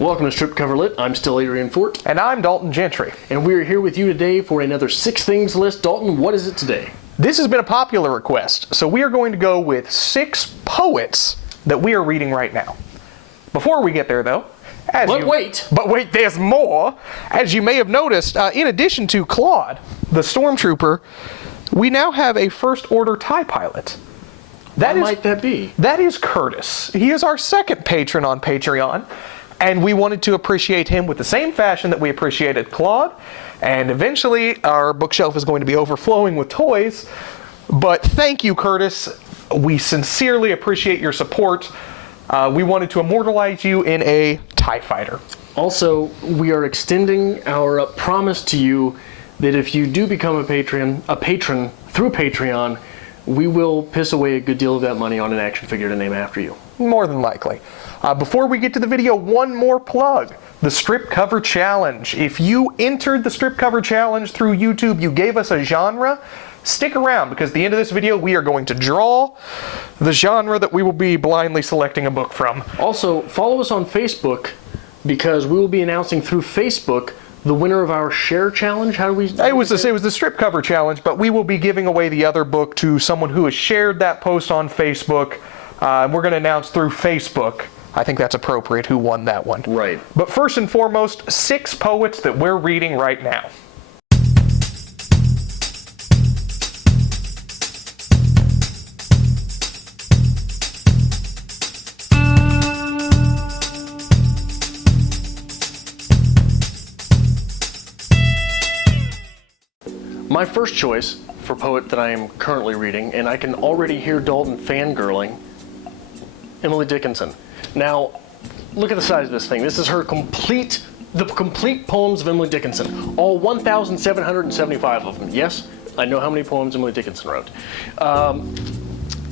Welcome to Strip Cover Lit. I'm still Adrian Fort. And I'm Dalton Gentry. And we are here with you today for another 6 Things list. Dalton, what is it today? This has been a popular request, so we are going to go with 6 poets that we are reading right now. Before we get there, though, But wait, there's more. As you may have noticed, in addition to Claude, the Stormtrooper, we now have a First Order TIE pilot. What might that be? That is Curtis. He is our second patron on Patreon, and we wanted to appreciate him with the same fashion that we appreciated Claude, and eventually our bookshelf is going to be overflowing with toys. But thank you, Curtis. We sincerely appreciate your support. We wanted to immortalize you in a TIE fighter. Also, we are extending our promise to you that if you do become a patron through Patreon, we will piss away a good deal of that money on an action figure to name after you. More than likely. Before we get to the video, one more plug. The Strip Cover Challenge. If you entered the Strip Cover Challenge through YouTube, you gave us a genre, stick around because at the end of this video we are going to draw the genre that we will be blindly selecting a book from. Also, follow us on Facebook because we will be announcing through Facebook the winner of our share challenge. How do we? It was the Strip Cover Challenge, but we will be giving away the other book to someone who has shared that post on Facebook. We're going to announce through Facebook. I think that's appropriate who won that one. Right. But first and foremost, 6 poets that we're reading right now. My first choice for poet that I am currently reading, and I can already hear Dalton fangirling, Emily Dickinson. Now, look at the size of this thing. This is the complete poems of Emily Dickinson. All 1,775 of them. Yes, I know how many poems Emily Dickinson wrote.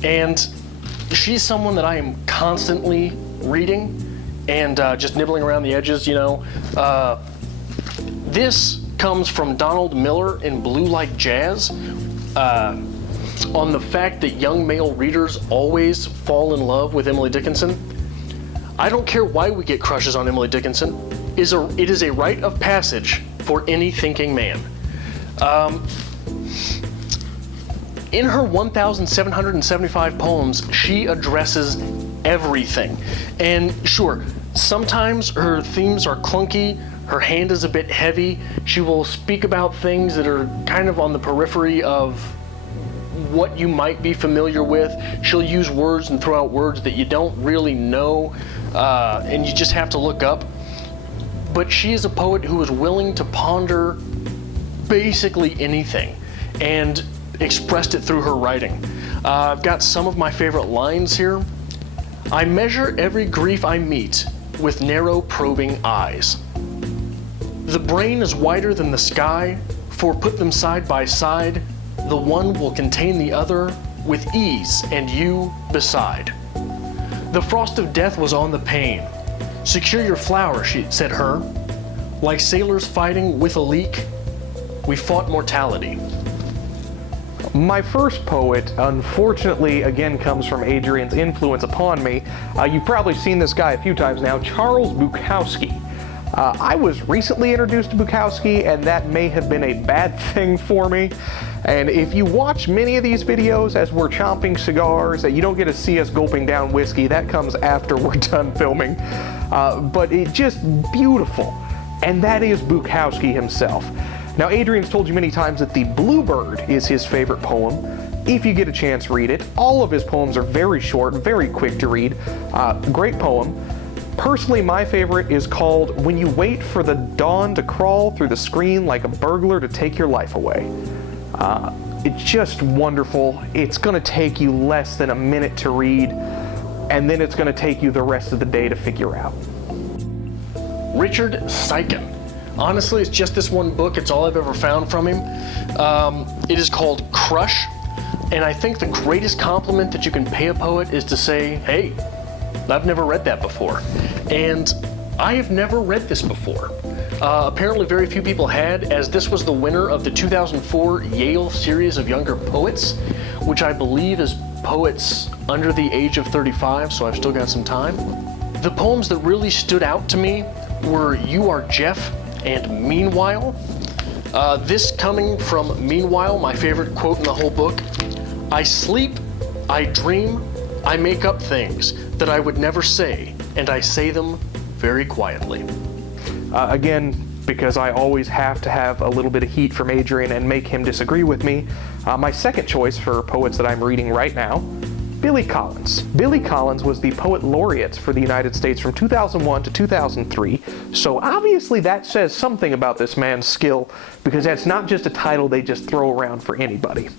And she's someone that I am constantly reading and just nibbling around the edges, you know. This comes from Donald Miller in Blue Like Jazz, on the fact that young male readers always fall in love with Emily Dickinson. I don't care why we get crushes on Emily Dickinson. It is a rite of passage for any thinking man. In her 1,775 poems, she addresses everything. And sure, sometimes her themes are clunky, her hand is a bit heavy, she will speak about things that are kind of on the periphery of what you might be familiar with. She'll use words and throw out words that you don't really know, and you just have to look up. But she is a poet who is willing to ponder basically anything and expressed it through her writing. I've got some of my favorite lines here. I measure every grief I meet with narrow probing eyes. The brain is wider than the sky, for put them side by side, the one will contain the other with ease, and you beside. The frost of death was on the pane. Secure your flower, she said her. Like sailors fighting with a leak, we fought mortality. My first poet, unfortunately, again comes from Adrian's influence upon me. You've probably seen this guy a few times now, Charles Bukowski. I was recently introduced to Bukowski, and that may have been a bad thing for me. And if you watch many of these videos as we're chomping cigars, you don't get to see us gulping down whiskey. That comes after we're done filming. But it's just beautiful. And that is Bukowski himself. Now, Adrian's told you many times that The Bluebird is his favorite poem. If you get a chance, read it. All of his poems are very short, very quick to read. Great poem. Personally, my favorite is called When You Wait for the Dawn to Crawl Through the Screen Like a Burglar to Take Your Life Away. It's just wonderful. It's going to take you less than a minute to read, and then it's going to take you the rest of the day to figure out. Richard Seiken. Honestly, it's just this one book. It's all I've ever found from him. It is called Crush, and I think the greatest compliment that you can pay a poet is to say, hey, I've never read that before. And I have never read this before. Apparently very few people had, as this was the winner of the 2004 Yale Series of Younger Poets, which I believe is poets under the age of 35, so I've still got some time. The poems that really stood out to me were You Are Jeff and Meanwhile. This coming from Meanwhile, my favorite quote in the whole book. I sleep, I dream, I make up things that I would never say, and I say them very quietly. Again, because I always have to have a little bit of heat from Adrian and make him disagree with me, my second choice for poets that I'm reading right now, Billy Collins. Billy Collins was the Poet Laureate for the United States from 2001 to 2003, so obviously that says something about this man's skill, because that's not just a title they just throw around for anybody.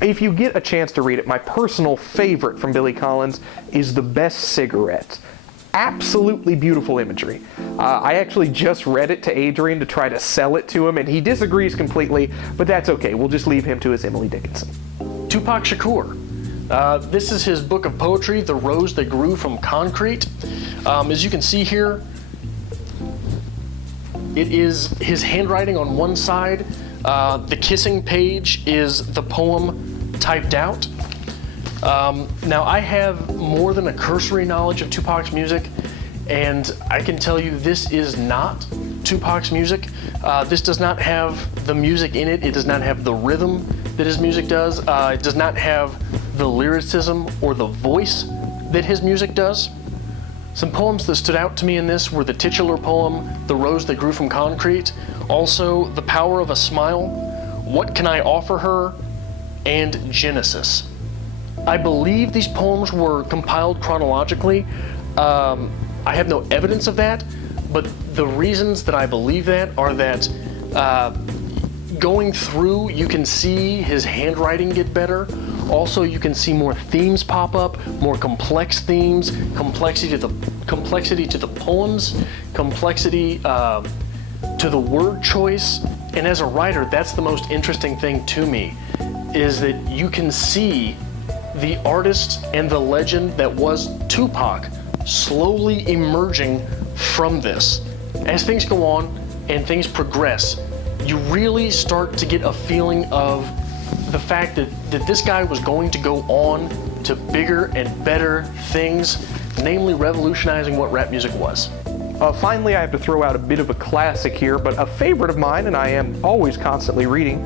If you get a chance to read it, my personal favorite from Billy Collins is The Best Cigarette. Absolutely beautiful imagery. I actually just read it to Adrian to try to sell it to him, and he disagrees completely, but that's okay. We'll just leave him to his Emily Dickinson. Tupac Shakur. This is his book of poetry, The Rose That Grew from Concrete. As you can see here, it is his handwriting on one side. The kissing page is the poem typed out. Now, I have more than a cursory knowledge of Tupac's music, and I can tell you this is not Tupac's music. This does not have the music in it. It does not have the rhythm that his music does. It does not have the lyricism or the voice that his music does. Some poems that stood out to me in this were the titular poem, The Rose That Grew from Concrete, also The Power of a Smile, What Can I Offer Her, and Genesis. I believe these poems were compiled chronologically. I have no evidence of that, but the reasons that I believe that are that going through, you can see his handwriting get better. Also, you can see more themes pop up, more complex themes, complexity to the poems, complexity to the word choice. And as a writer, that's the most interesting thing to me, is that you can see the artist and the legend that was Tupac slowly emerging from this. As things go on and things progress, you really start to get a feeling of the fact that this guy was going to go on to bigger and better things, namely revolutionizing what rap music was. Finally, I have to throw out a bit of a classic here, but a favorite of mine, and I am always constantly reading,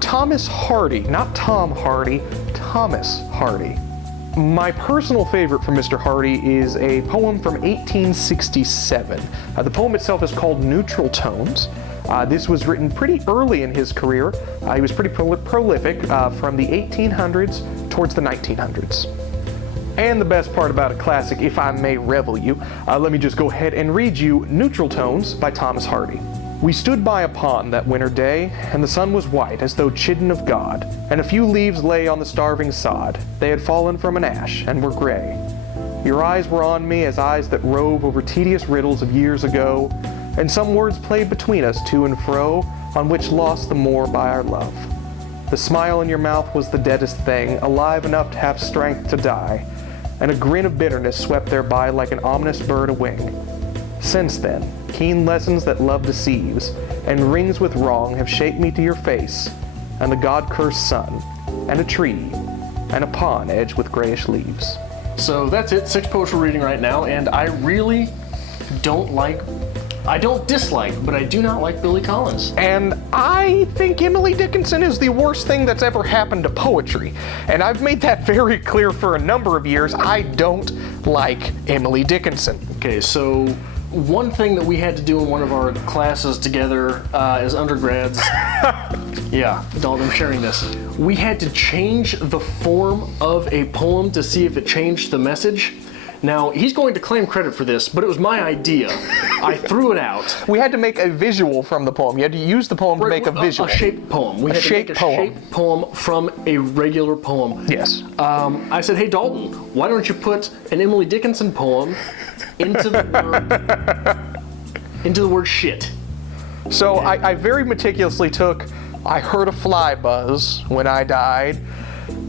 Thomas Hardy, not Tom Hardy, Thomas Hardy. My personal favorite from Mr. Hardy is a poem from 1867. The poem itself is called Neutral Tones. This was written pretty early in his career. He was pretty prolific from the 1800s towards the 1900s. And the best part about a classic, if I may revel you, let me just go ahead and read you Neutral Tones by Thomas Hardy. We stood by a pond that winter day, and the sun was white as though chidden of God, and a few leaves lay on the starving sod. They had fallen from an ash and were gray. Your eyes were on me as eyes that rove over tedious riddles of years ago, and some words played between us to and fro, on which lost the more by our love. The smile in your mouth was the deadest thing, alive enough to have strength to die, and a grin of bitterness swept thereby like an ominous bird a wing. Since then, keen lessons that love deceives, and rings with wrong have shaped me to your face, and the God-cursed sun, and a tree, and a pond edged with grayish leaves. So that's it, 6 poetry reading right now, and I really I don't dislike, but I do not like Billy Collins. And I think Emily Dickinson is the worst thing that's ever happened to poetry. And I've made that very clear for a number of years. I don't like Emily Dickinson. Okay, so one thing that we had to do in one of our classes together as undergrads, yeah, Dalton, I'm sharing this. We had to change the form of a poem to see if it changed the message. Now, he's going to claim credit for this, but it was my idea. I threw it out. We had to make a visual from the poem. You had to use the poem to make a visual. A shaped poem. We had to make a shaped poem from a regular poem. Yes. I said, hey, Dalton, why don't you put an Emily Dickinson poem into the word shit? So I very meticulously took I heard a fly buzz when I died,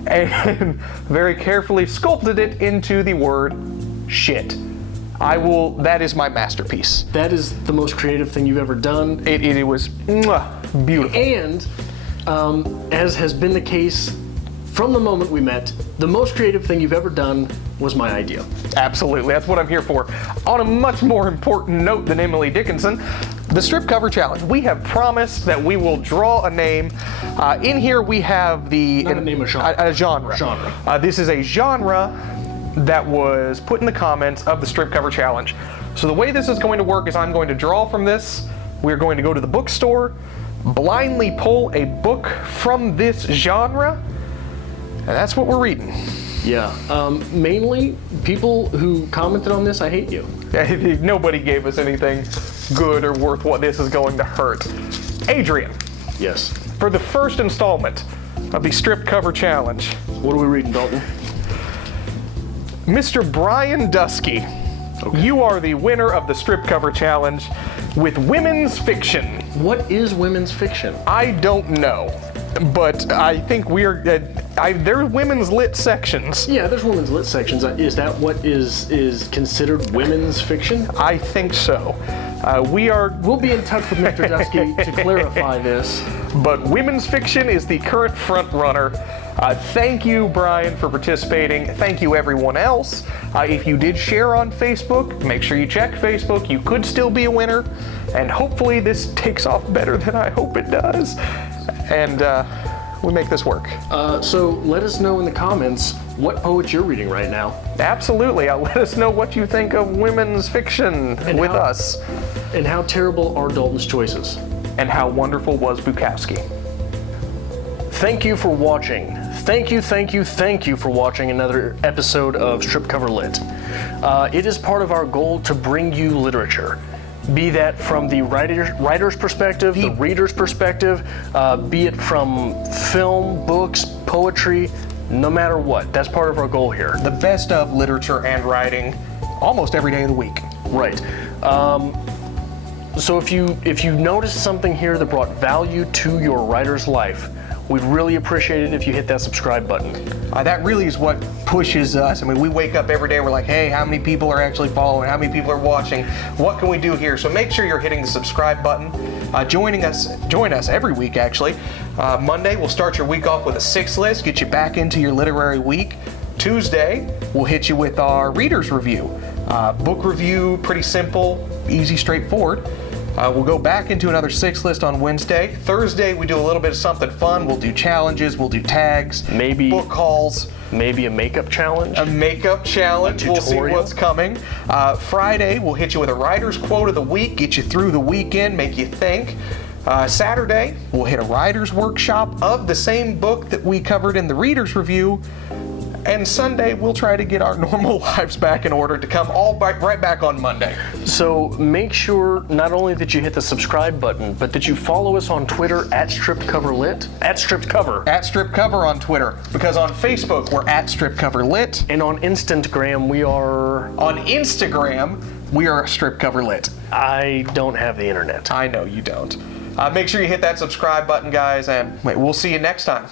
and very carefully sculpted it into the word shit. That is my masterpiece. That is the most creative thing you've ever done. It was beautiful. And as has been the case from the moment we met, the most creative thing you've ever done was my idea. Absolutely, that's what I'm here for. On a much more important note than Emily Dickinson, the strip cover challenge. We have promised that we will draw a name. In here we have the... Not a name, a genre. A genre. This is a genre that was put in the comments of the strip cover challenge. So the way this is going to work is I'm going to draw from this. We're going to go to the bookstore, blindly pull a book from this genre, and that's what we're reading. Yeah, mainly people who commented on this, I hate you. Nobody gave us anything good or worth what this is going to hurt. Adrian. Yes. For the first installment of the strip cover challenge. What are we reading, Dalton? Mr. Brian Dusky, okay. You are the winner of the strip cover challenge with women's fiction. What is women's fiction? I don't know, but I think there's women's lit sections. Yeah, there's women's lit sections. Is that what is considered women's fiction? I think so. We'll be in touch with Mr. Dusky to clarify this. But women's fiction is the current front runner. Thank you, Brian, for participating. Thank you, everyone else. If you did share on Facebook, make sure you check Facebook. You could still be a winner. And hopefully this takes off better than I hope it does. And we make this work. So let us know in the comments what poet you're reading right now. Absolutely. Let us know what you think of women's fiction with us. And how terrible are Dalton's choices. And how wonderful was Bukowski. Thank you for watching. Thank you for watching another episode of Strip Cover Lit. It is part of our goal to bring you literature. Be that from the writer's perspective, the reader's perspective, be it from film, books, poetry, no matter what. That's part of our goal here. The best of literature and writing almost every day of the week. Right. So if you noticed something here that brought value to your writer's life, we'd really appreciate it if you hit that subscribe button. That really is what pushes us. I mean, we wake up every day, we're like, hey, how many people are actually following? How many people are watching? What can we do here? So make sure you're hitting the subscribe button. Join us every week, actually. Monday, we'll start your week off with a 6 list, get you back into your literary week. Tuesday, we'll hit you with our reader's review. Book review, pretty simple, easy, straightforward. We'll go back into another 6 list on Wednesday. Thursday, we do a little bit of something fun. We'll do challenges, we'll do tags, maybe book hauls. Maybe a makeup challenge. A makeup challenge. We'll see what's coming. Friday, we'll hit you with a writer's quote of the week, get you through the weekend, make you think. Saturday, we'll hit a writer's workshop of the same book that we covered in the reader's review. And Sunday, we'll try to get our normal lives back in order to come right back on Monday. So make sure not only that you hit the subscribe button, but that you follow us on Twitter @StripCoverLit, @StripCover. @StripCover on Twitter, because on Facebook, we're @StripCoverLit. And on Instagram, we are... On Instagram, we are StripCoverLit. I don't have the internet. I know you don't. Make sure you hit that subscribe button, guys, and we'll see you next time.